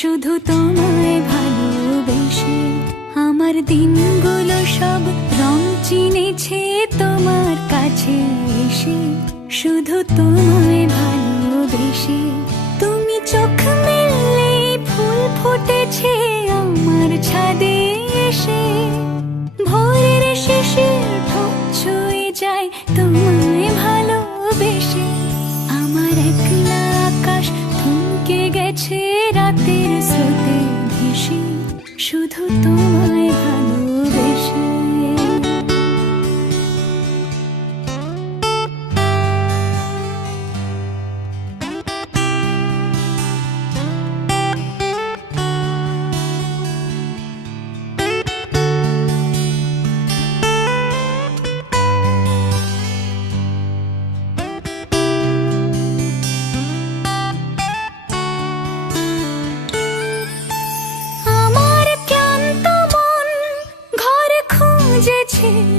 শুধু তোমায় ভালোবেসে। আমার দিনগুলো সব রং চিনেছে তোমার কাছে এসে, শুধু তোমায় ভালোবেসে। তুমি চোখ মেললে ফুল ফুটেছে আমার ছাদে এসে, ভোরের শিশির ঠোঁট ছুঁয়ে যায় তোমায় ভালোবেসে। আমার একলা আকাশ থমকে গেছে রাতের স্রোতে ভেসে, শুধু তোমায় ভালোবেসে।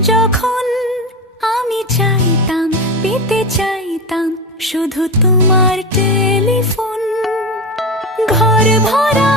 যখন আমি চাইতাম, পেতে চাইতাম শুধু তোমার টেলিফোন। ঘর ভরা